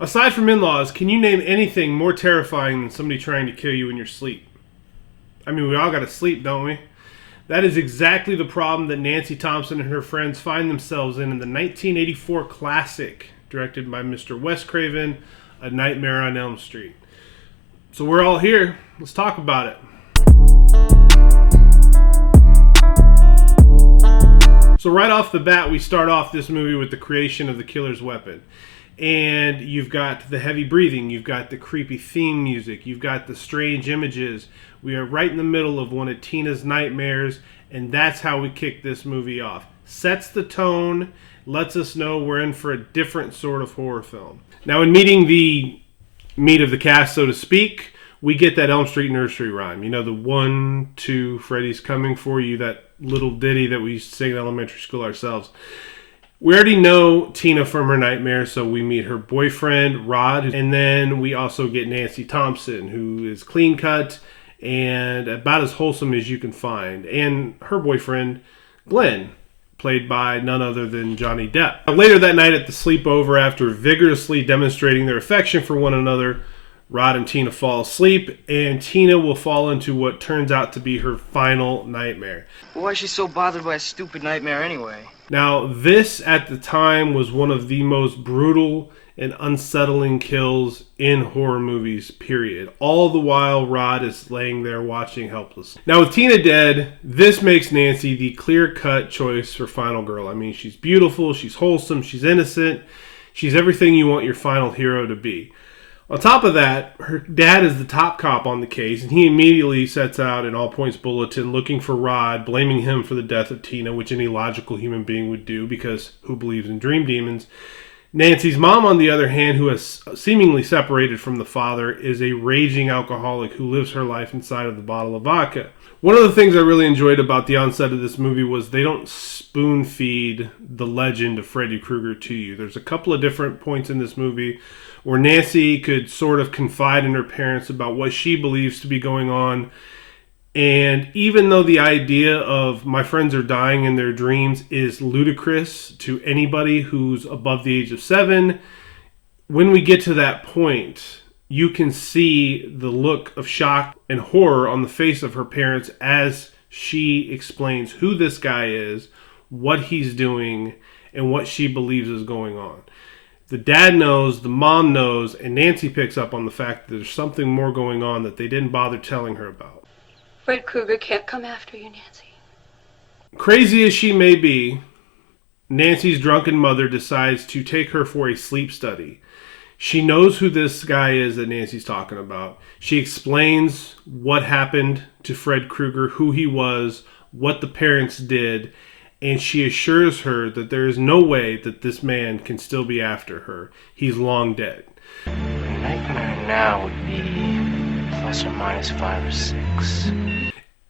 Aside from in-laws, can you name anything more terrifying than somebody trying to kill you in your sleep? I mean, we all got to sleep, don't we? That is exactly the problem that Nancy Thompson and her friends find themselves in the 1984 classic, directed by Mr. Wes Craven, A Nightmare on Elm Street. So we're all here. Let's talk about it. So right off the bat, we start off this movie with the creation of the killer's weapon. And you've got the heavy breathing, you've got the creepy theme music, you've got the strange images. We are right in the middle of one of Tina's nightmares, and that's how we kick this movie off. Sets the tone, lets us know we're in for a different sort of horror film. Now, in meeting the meat of the cast, so to speak, we get that Elm Street nursery rhyme. You know, the 1, 2, Freddy's coming for you, that little ditty that we used to sing in elementary school ourselves. We already know Tina from her nightmare, so we meet her boyfriend, Rod, and then we also get Nancy Thompson, who is clean cut and about as wholesome as you can find, and her boyfriend, Glenn, played by none other than Johnny Depp. Later that night at the sleepover, after vigorously demonstrating their affection for one another, Rod and Tina fall asleep, and Tina will fall into what turns out to be her final nightmare. Why is she so bothered by a stupid nightmare anyway? Now, this at the time was one of the most brutal and unsettling kills in horror movies, period. All the while, Rod is laying there watching helpless. Now, with Tina dead, this makes Nancy the clear-cut choice for final girl. I mean, she's beautiful, she's wholesome, she's innocent, she's everything you want your final hero to be. On top of that, her dad is the top cop on the case, and he immediately sets out an all-points bulletin looking for Rod, blaming him for the death of Tina, which any logical human being would do, because who believes in dream demons? Nancy's mom, on the other hand, who has seemingly separated from the father, is a raging alcoholic who lives her life inside of the bottle of vodka. One of the things I really enjoyed about the onset of this movie was they don't spoon feed the legend of Freddy Krueger to you. There's a couple of different points in this movie where Nancy could sort of confide in her parents about what she believes to be going on. And even though the idea of my friends are dying in their dreams is ludicrous to anybody who's above the age of 7, when we get to that point, you can see the look of shock and horror on the face of her parents as she explains who this guy is, what he's doing, and what she believes is going on. The dad knows, the mom knows, and Nancy picks up on the fact that there's something more going on that they didn't bother telling her about. Fred Krueger can't come after you, Nancy. Crazy as she may be, Nancy's drunken mother decides to take her for a sleep study. She knows who this guy is that Nancy's talking about. She explains what happened to Fred Krueger, who he was, what the parents did, and she assures her that there is no way that this man can still be after her. He's long dead. A nightmare now would be plus or minus 5 or 6.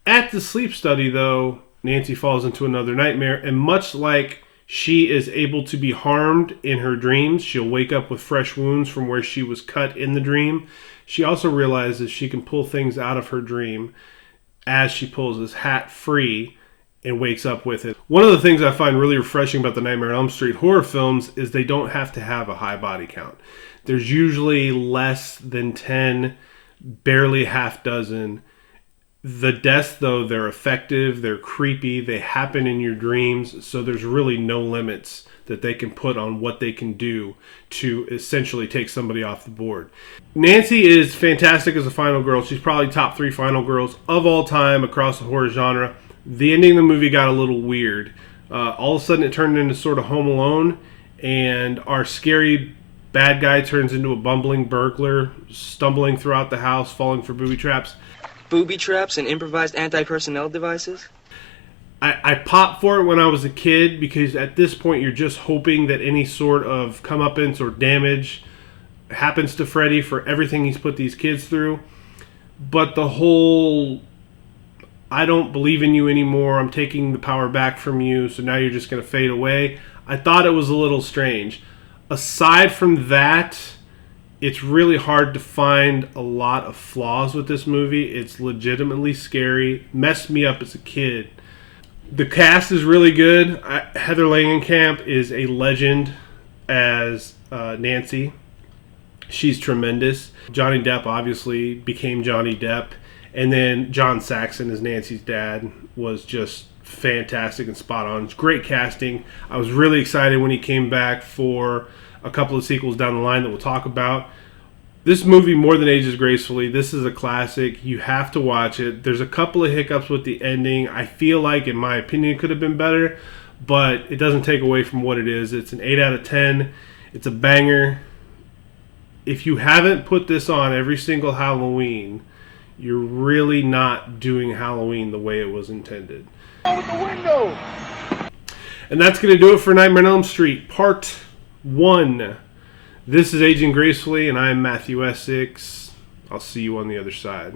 At the sleep study, though, Nancy falls into another nightmare, and much like she is able to be harmed in her dreams, she'll wake up with fresh wounds from where she was cut in the dream. She also realizes she can pull things out of her dream as she pulls his hat free and wakes up with it. One of the things I find really refreshing about the Nightmare on Elm Street horror films is they don't have to have a high body count. There's usually less than 10, barely half dozen. The deaths, though, they're effective, they're creepy, they happen in your dreams, so there's really no limits that they can put on what they can do to essentially take somebody off the board. Nancy is fantastic as a final girl. She's probably top 3 final girls of all time across the horror genre. The ending of the movie got a little weird. All of a sudden it turned into sort of Home Alone, and our scary bad guy turns into a bumbling burglar, stumbling throughout the house, falling for booby traps. Booby traps and improvised anti-personnel devices? I popped for it when I was a kid because at this point you're just hoping that any sort of comeuppance or damage happens to Freddy for everything he's put these kids through. But the whole, I don't believe in you anymore, I'm taking the power back from you, so now you're just going to fade away, I thought it was a little strange. Aside from that, it's really hard to find a lot of flaws with this movie. It's legitimately scary. Messed me up as a kid. The cast is really good. Heather Langenkamp is a legend as Nancy. She's tremendous. Johnny Depp obviously became Johnny Depp. And then John Saxon as Nancy's dad was just fantastic and spot on. It's great casting. I was really excited when he came back for a couple of sequels down the line that we'll talk about. This movie, More Than Ages Gracefully, this is a classic. You have to watch it. There's a couple of hiccups with the ending. I feel like, in my opinion, it could have been better, but it doesn't take away from what it is. It's an 8 out of 10. It's a banger. If you haven't put this on every single Halloween, you're really not doing Halloween the way it was intended. Out the window! And that's going to do it for Nightmare on Elm Street, Part 1. This is Aging Gracefully, and I'm Matthew Essex. I'll see you on the other side.